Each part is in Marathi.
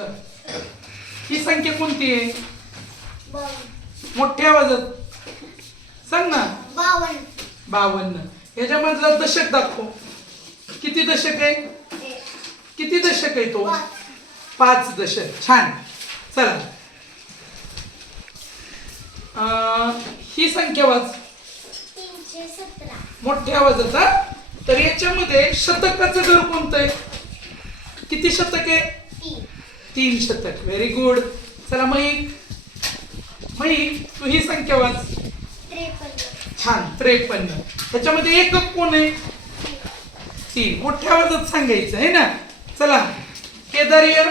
ही संख्या कोणती आहे? मोठ्या आवाजात सांग ना. बावन्न. बावन्न याच्यामधला दशक दाखव. किती दशक आहे? किती दशक आहे तो? पाच, दशक. छान. चला. अं, ही संख्या वाच. तीनशे सतरा मोठ्या आवाजात हा तर याच्यामध्ये शतकाचं घर कोणतं आहे? किती शतक आहे? तीन तीन शतक व्हेरी गुड चला मयिक. मयिक तू ही संख्या वाच. छान त्रेपन्न. त्याच्यामध्ये एकक कोण आहे? तीन. मोठ्या आवाजात सांगायचं आहे ना? चला. केदार या.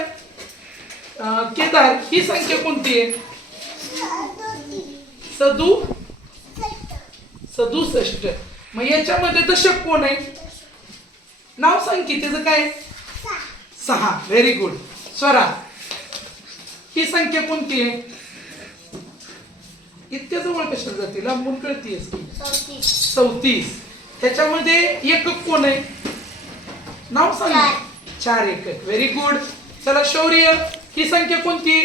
केदार ही संख्या कोणती आहे? सदू. सदुसष्ट. मग याच्यामध्ये दशक कोण आहे? नाव सांग की त्याचं काय? सहा. व्हेरी गुड स्वरा ही संख्या कोणती आहे? इतक्या जवळ कशाला जाते? लांबून कळतीयस की? चौतीस. त्याच्यामध्ये एकक कोण आहे? नाव सांग. चार. चार एकक. व्हेरी गुड चला शौर्य. ही संख्या कोणती?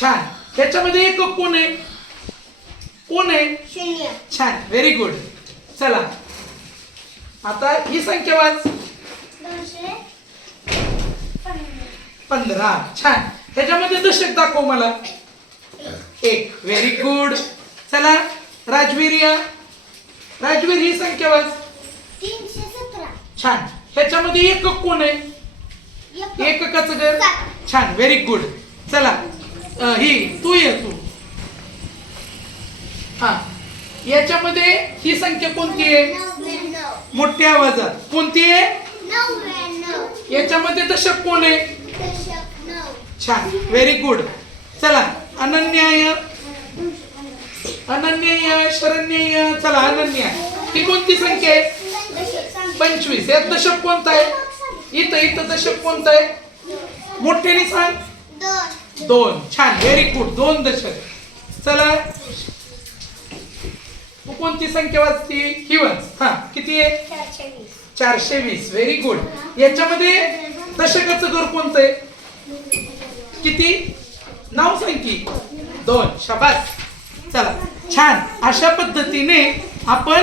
छान. त्याच्यामध्ये एकक कोण आहे? कोण आहे? शून्य. छान. व्हेरी गुड चला. आता ही संख्या वाच. पंधरा. छान. त्याच्यामध्ये दशक दाखव मला. एक. व्हेरी गुड चला. राजवीर या. राजवीर ही संख्या वाच तीनशे सतरा. छान. ह्याच्यामध्ये एकक कोण आहे? एक एककाचं घर. छान. व्हेरी गुड चला. ही तू ये तू. हा. याच्यामध्ये ही संख्या कोणती आहे? मोठ्या आवाजात. कोणती आहे? याच्यामध्ये दशक कोण आहे? छान. व्हेरी गुड चला अनन्याय. अनन्याय शरण्य चला अनन्या ही कोणती संख्या आहे? पंचवीस. यात दशक कोणतं आहे? इथं इथं दशक कोणतं आहे? मोठ्याने सांग. दोन. दोन छान. व्हेरी गुड दोन दशक. चला. तू कोणती संख्या वाचती? ही वाच. हा किती आहे? चारशे वीस. व्हेरी गुड याच्यामध्ये दशकाचं घर कोणतं आहे? किती? नाव सांग की. दोन. शाबास. चला. छान. अशा पद्धतीने आपण